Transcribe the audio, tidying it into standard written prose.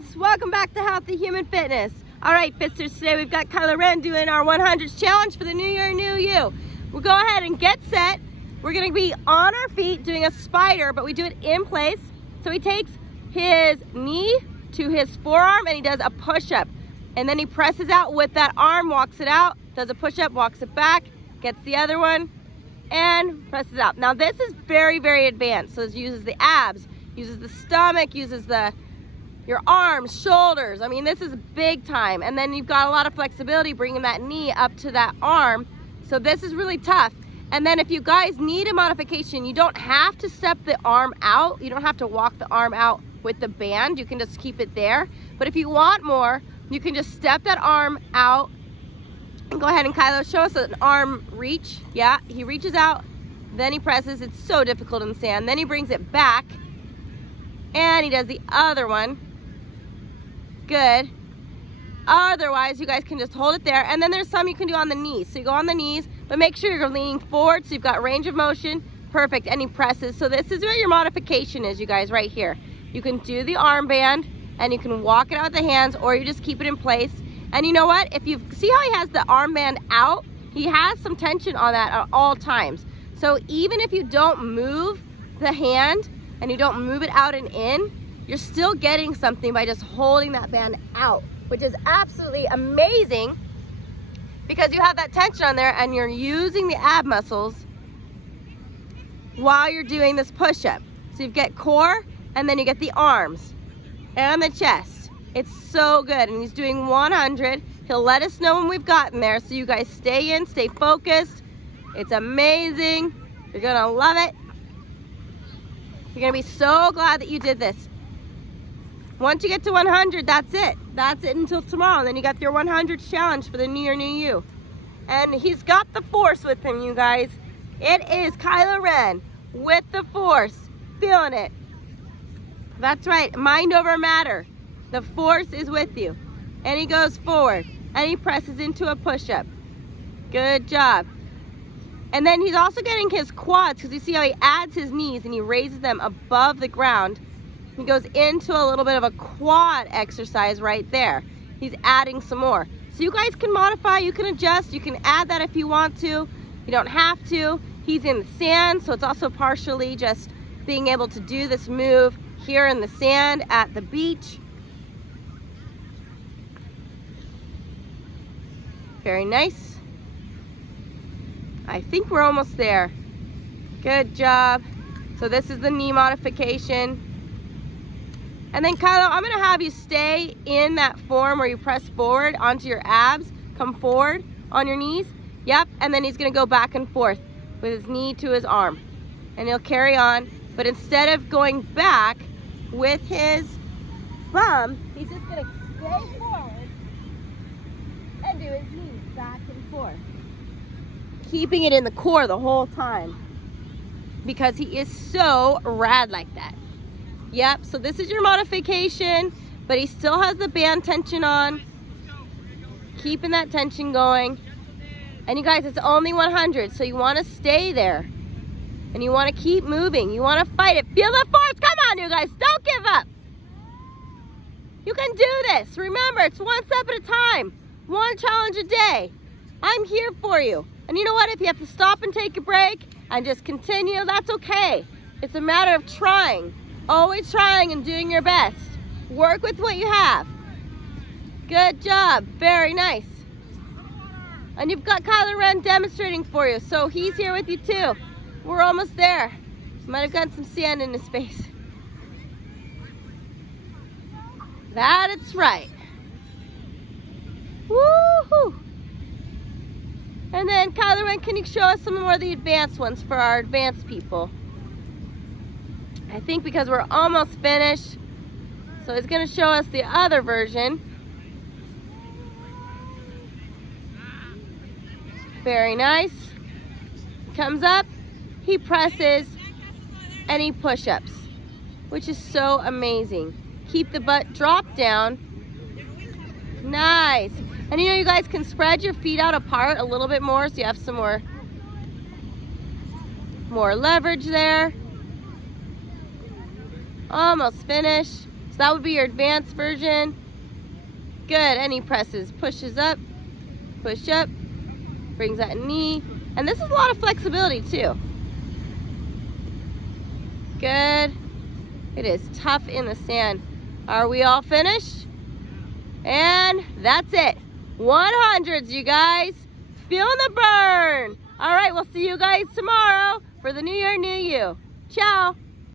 guys, welcome back to Healthy Human Fitness. All right, Fisters, today we've got Kyla Wren doing our 100's challenge for the new year, new you. We'll go ahead and get set. We're gonna be on our feet doing a spider, but we do it in place. So he takes his knee to his forearm and he does a push-up. And then he presses out with that arm, walks it out, does a push-up, walks it back, gets the other one, and presses out. Now this is very, very advanced. So it uses the abs, uses the stomach, uses your arms, shoulders. I mean, this is big time. And then you've got a lot of flexibility bringing that knee up to that arm. So this is really tough. And then if you guys need a modification, you don't have to step the arm out. You don't have to walk the arm out with the band. You can just keep it there. But if you want more, you can just step that arm out. And go ahead and Kylo, show us an arm reach. Yeah, he reaches out, then he presses. It's so difficult in the sand. Then he brings it back and he does the other one. Good. Otherwise, you guys can just hold it there. And then there's some you can do on the knees. So you go on the knees, but make sure you're leaning forward so you've got range of motion. Perfect. And he presses. So this is what your modification is, you guys, right here. You can do the armband and you can walk it out with the hands, or you just keep it in place. And you know what? If you see how he has the armband out, he has some tension on that at all times. So even if you don't move the hand and you don't move it out and in, you're still getting something by just holding that band out, which is absolutely amazing because you have that tension on there and you're using the ab muscles while you're doing this push-up. So you get core and then you get the arms and the chest. It's so good. And he's doing 100. He'll let us know when we've gotten there. So you guys stay in, stay focused. It's amazing. You're gonna love it. You're gonna be so glad that you did this. Once you get to 100, that's it. That's it until tomorrow. And then you got your 100 challenge for the new year, new you. And he's got the force with him, you guys. It is Kyla Wren with the force. Feeling it. That's right. Mind over matter. The force is with you. And he goes forward. And he presses into a push-up. Good job. And then he's also getting his quads, because you see how he adds his knees and he raises them above the ground. He goes into a little bit of a quad exercise right there. He's adding some more. So you guys can modify, you can adjust, you can add that if you want to. You don't have to. He's in the sand, so it's also partially just being able to do this move here in the sand at the beach. Very nice. I think we're almost there. Good job. So this is the knee modification. And then Kylo, I'm gonna have you stay in that form where you press forward onto your abs, come forward on your knees. Yep, and then he's gonna go back and forth with his knee to his arm. And he'll carry on, but instead of going back with his bum, he's just gonna stay forward and do his knees back and forth. Keeping it in the core the whole time because he is so rad like that. Yep, so this is your modification, but he still has the band tension on. Keeping that tension going. And you guys, it's only 100, so you want to stay there. And you want to keep moving. You want to fight it. Feel the force. Come on, you guys. Don't give up. You can do this. Remember, it's one step at a time. One challenge a day. I'm here for you. And you know what? If you have to stop and take a break and just continue, that's okay. It's a matter of trying. Always trying and doing your best. Work with what you have. Good job. Very nice. And you've got Kyla Wren demonstrating for you, so he's here with you too. We're almost there. Might have gotten some sand in his face. That's right. Woohoo! And then Kyla Wren, can you show us some more of the advanced ones for our advanced people? I think because we're almost finished, so he's going to show us the other version. Very nice. Comes up, he presses, and he push-ups, which is so amazing. Keep the butt drop down. Nice. And you know, you guys can spread your feet out apart a little bit more so you have some more leverage there. Almost finished. So that would be your advanced version. Good, and he presses, pushes up, push up, brings that knee. And this is a lot of flexibility too. Good. It is tough in the sand. Are we all finished? And that's it. 100s, you guys. Feeling the burn. All right, we'll see you guys tomorrow for the New Year, New You. Ciao.